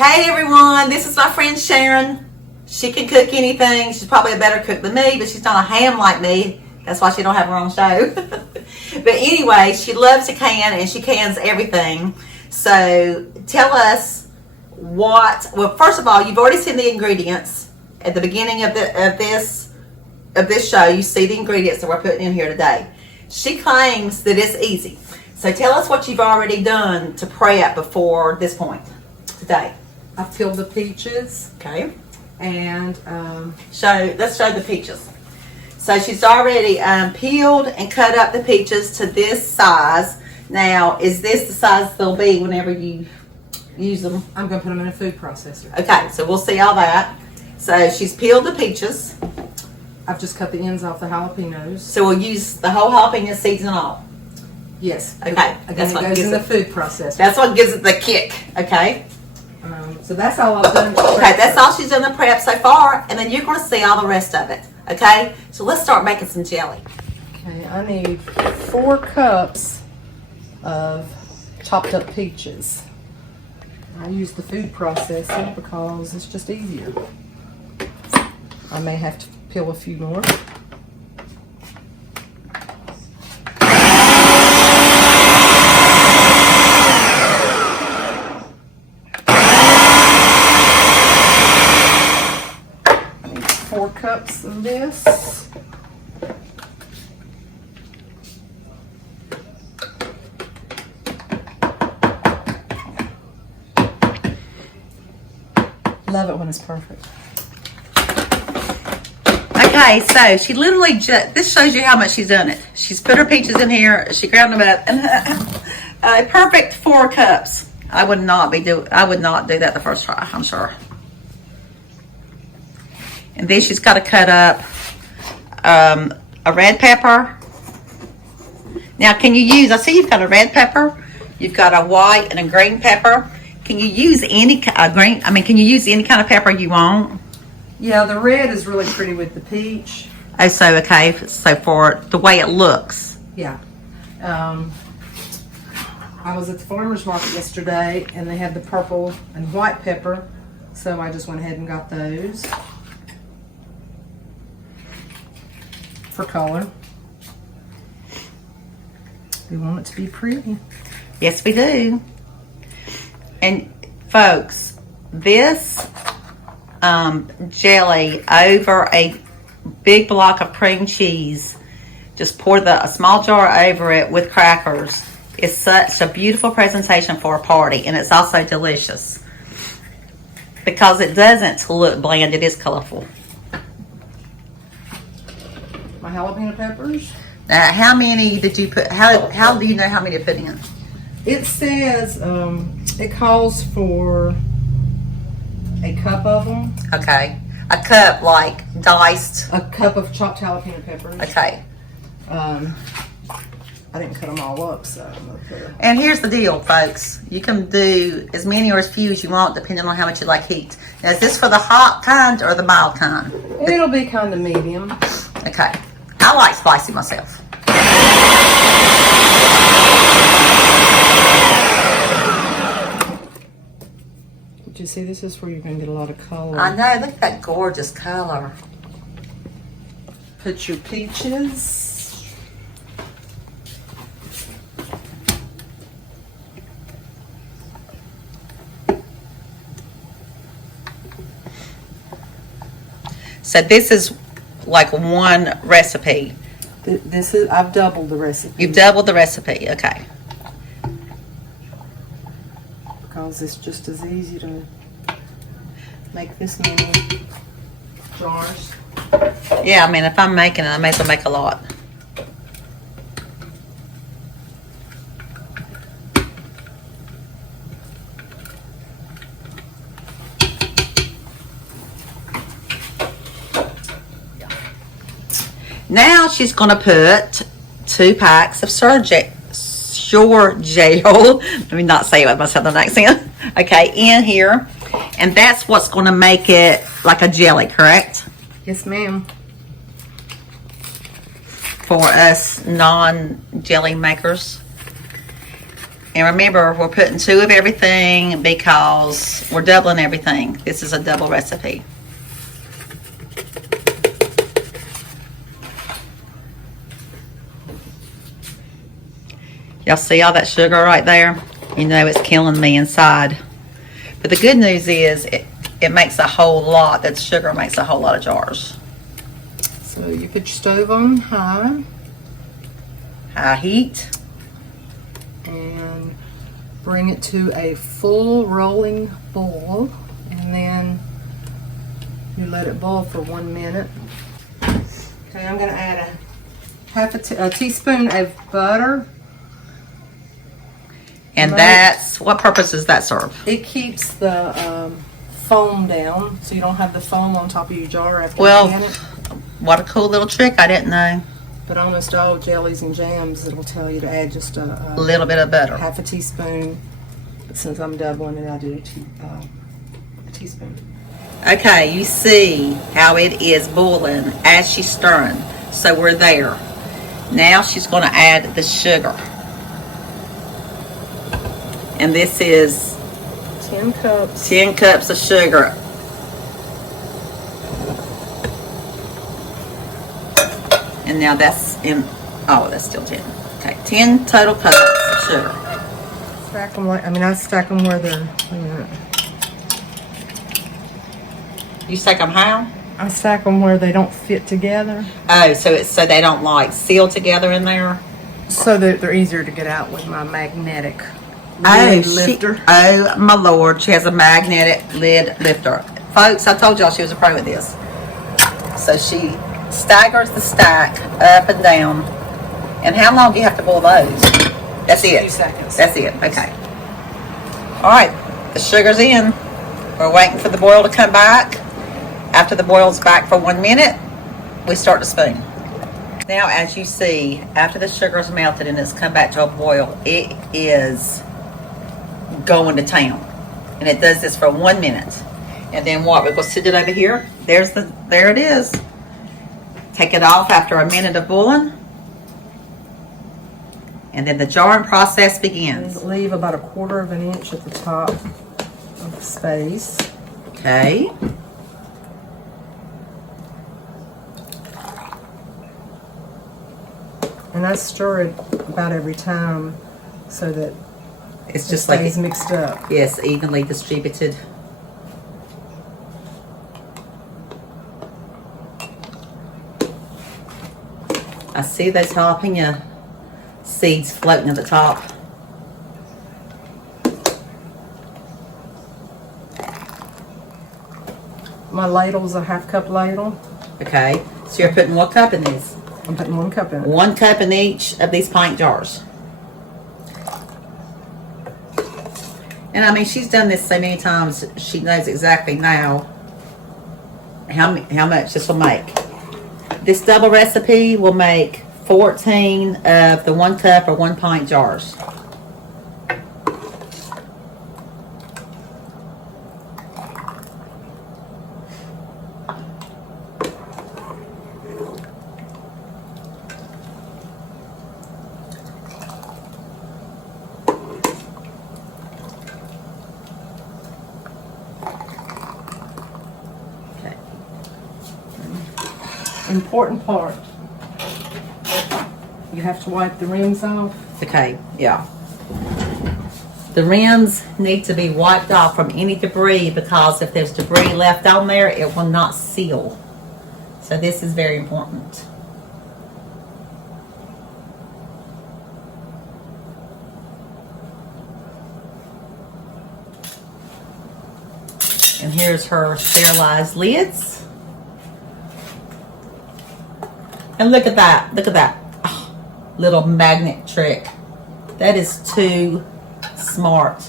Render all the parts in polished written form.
Hey everyone, this is my friend Sharon. She can cook anything. She's probably a better cook than me, but she's not a ham like me. That's why she don't have her own show. But anyway, she loves to can and she cans everything. So tell us well, first of all, you've already seen the ingredients at the beginning of this show. You see the ingredients that we're putting in here today. She claims that it's easy. So tell us what you've already done to prep before this point today. I peeled the peaches. Okay. And let's show the peaches. So she's already peeled and cut up the peaches to this size. Now, is this the size they'll be whenever you use them? I'm going to put them in a food processor. Okay, so we'll see all that. So she's peeled the peaches. I've just cut the ends off the jalapenos. So we'll use the whole jalapeno seeds and all. Yes. Okay. Again, it goes in the food processor. That's what gives it the kick. Okay. So that's all I've done. Okay, that's all she's done the prep so far, and then you're going to see all the rest of it. Okay, so let's start making some jelly. Okay, I need 4 cups of chopped up peaches. I use the food processor because it's just easier. I may have to peel a few more. Cups of this. Love it when it's perfect. Okay, so she literally this shows you how much she's done it. She's put her peaches in here. She ground them up, and a perfect 4 cups. I would not do that the first try. I'm sure. And then she's got to cut up a red pepper. Now, can you use, I see you've got a red pepper, you've got a white and a green pepper. Can you use any can you use any kind of pepper you want? Yeah, the red is really pretty with the peach. Oh, so, okay, so for the way it looks. Yeah. I was at the farmer's market yesterday, and they had the purple and white pepper, so I just went ahead and got those. For color. We want it to be pretty. Yes, we do. And folks, this jelly over a big block of cream cheese, just pour a small jar over it with crackers, is such a beautiful presentation for a party, and it's also delicious because it doesn't look bland, it is colorful. My jalapeno peppers. How many did you put? How do you know how many to put in? It says it calls for a cup of them. Okay, a cup like diced. A cup of chopped jalapeno peppers. Okay. I didn't cut them all up, so I'm gonna put them. And here's the deal, folks. You can do as many or as few as you want, depending on how much you like heat. Now, is this for the hot kind or the mild kind? It'll be kind of medium. Okay. I like spicy myself. Did you see, this is where you're going to get a lot of color. I know. Look at that gorgeous color. Put your peaches. So this is like one recipe. This is, I've doubled the recipe. You've doubled the recipe. Okay. Because it's just as easy to make this many jars. Yeah, I mean, if I'm making it, I may as well make a lot. Now she's going to put 2 packs of Sure Gel. Let me not say it with my southern accent. Okay, in here. And that's what's going to make it like a jelly, correct? Yes, ma'am. For us non-jelly makers. And remember, we're putting 2 of everything because we're doubling everything. This is a double recipe. Y'all see all that sugar right there? You know it's killing me inside. But the good news is it makes a whole lot. That sugar makes a whole lot of jars. So you put your stove on high. High heat. And bring it to a full rolling boil. And then you let it boil for 1 minute. Okay, I'm going to add a teaspoon of butter. And that's, what purpose does that serve? It keeps the foam down, so you don't have the foam on top of your jar after Well, you can it. What a cool little trick. I didn't know. But almost all jellies and jams, it'll tell you to add just a little bit of butter. half a teaspoon. But since I'm doubling it, I do a teaspoon. Okay, you see how it is boiling as she's stirring. So we're there. Now she's going to add the sugar. And this is 10 cups. 10 cups of sugar. And now that's in, oh, that's still 10. Okay, 10 total cups of sugar. Stack them like, I stack them where they're, wait a minute. You stack them how? I stack them where they don't fit together. Oh, so they don't like seal together in there? So that they're easier to get out with my magnetic Oh, lid lifter. Oh my Lord, she has a magnetic lid lifter. Folks, I told y'all she was a pro at this. So she staggers the stack up and down. And how long do you have to boil those? That's it. 2 seconds. That's it. Okay. All right, the sugar's in. We're waiting for the boil to come back. After the boil's back for 1 minute, we start to spoon. Now, as you see, after the sugar's melted and it's come back to a boil, it is going to town. And it does this for 1 minute. And then what? We're going to sit it over here. There it is. Take it off after a minute of boiling. And then the jarring process begins. Leave about 1/4 of an inch at the top of the space. Okay. And I stir it about every time so that It's it just like stays mixed up. yes, evenly distributed. I see those jalapeno seeds floating at the top. My ladle's a 1/2 cup ladle. Okay, so you're putting 1 cup in these. I'm putting 1 cup in it. 1 cup in each of these pint jars. And I mean, she's done this so many times, she knows exactly now how much this will make. This double recipe will make 14 of the 1 cup or 1 pint jars. Important part. You have to wipe the rims off. Okay, yeah. The rims need to be wiped off from any debris because if there's debris left on there, it will not seal. So this is very important. And here's her sterilized lids. And look at that, oh, little magnet trick. That is too smart.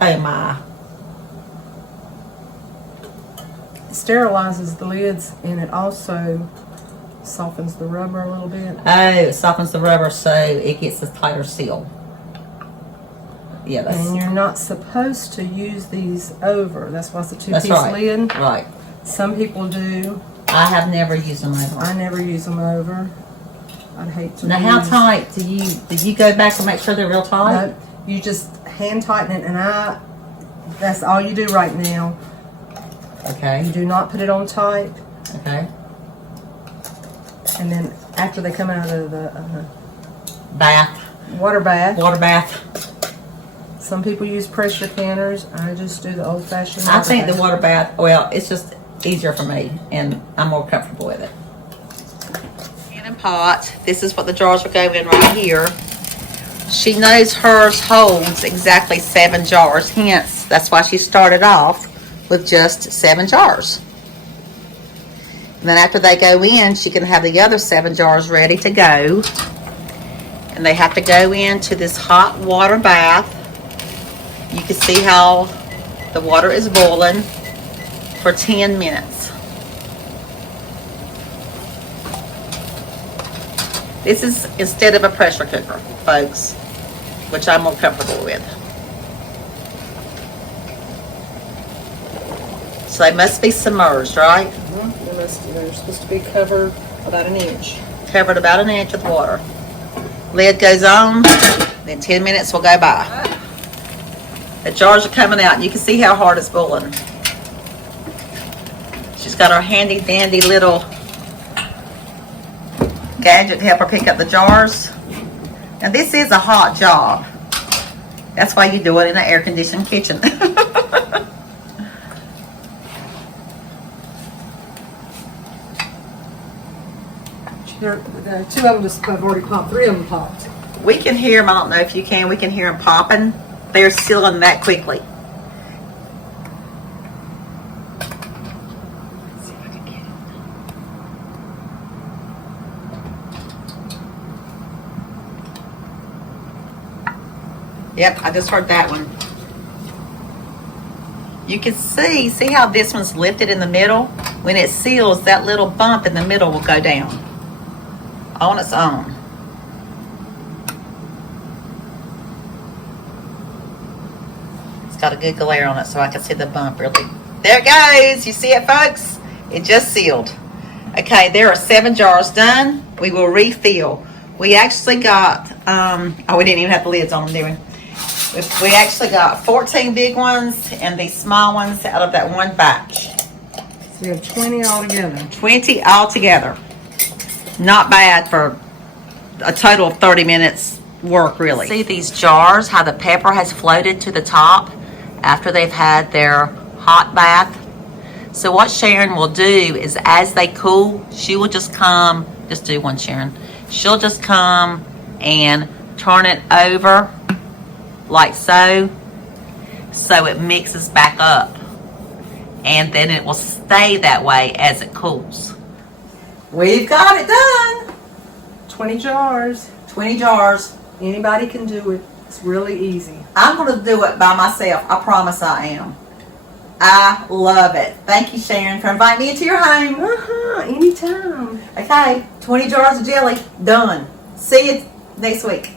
Oh my. It sterilizes the lids and it also softens the rubber a little bit. Oh, it softens the rubber so it gets a tighter seal. Yeah, that's And you're not supposed to use these over. That's why it's a that's two-piece right. lid. Right. Some people do. I have never used them over. I never use them over. I'd hate to. Now, how tight do you go back and make sure they're real tight? No, you just hand tighten it, and that's all you do right now. Okay. You do not put it on tight. Okay. And then after they come out of the water bath. Some people use pressure canners. I just do the old-fashioned water I think bath. the water bath, well, it's just easier for me, and I'm more comfortable with it. Cannon pot. This is what the jars will go in right here. She knows hers holds exactly 7 jars. Hence, that's why she started off with just 7 jars. And then after they go in, she can have the other 7 jars ready to go. And they have to go into this hot water bath. You can see how the water is boiling for 10 minutes. This is instead of a pressure cooker, folks, which I'm more comfortable with. So they must be submerged, right? They're supposed to be covered about an inch. Covered about an inch with water. Lid goes on, then 10 minutes will go by. The jars are coming out, and you can see how hard it's boiling. She's got her handy dandy little gadget to help her pick up the jars. And this is a hot job. That's why you do it in an air-conditioned kitchen. The 2 of them just have already popped. 3 of them popped. We can hear them. I don't know if you can. We can hear them popping. They're sealing that quickly. Yep, I just heard that one. You can see how this one's lifted in the middle? When it seals, that little bump in the middle will go down on its own. It's got a good glare on it so I can see the bump really. There it goes. You see it, folks? It just sealed. Okay, there are 7 jars done. We will refill. We actually got, we didn't even have the lids on them, did we? We actually got 14 big ones and these small ones out of that one batch. So you have 20 altogether. 20 altogether. Not bad for a total of 30 minutes work, really. See these jars, how the pepper has floated to the top after they've had their hot bath? So what Sharon will do is as they cool, she will just come, just do one, Sharon. She'll just come and turn it over like so it mixes back up, and then it will stay that way as it cools. We've got it done. 20 jars. 20 jars. Anybody can do it. It's really easy. I'm going to do it by myself. I promise I am. I love it. Thank you, Sharon, for inviting me into your home. Anytime. Okay, 20 jars of jelly, done. See you next week.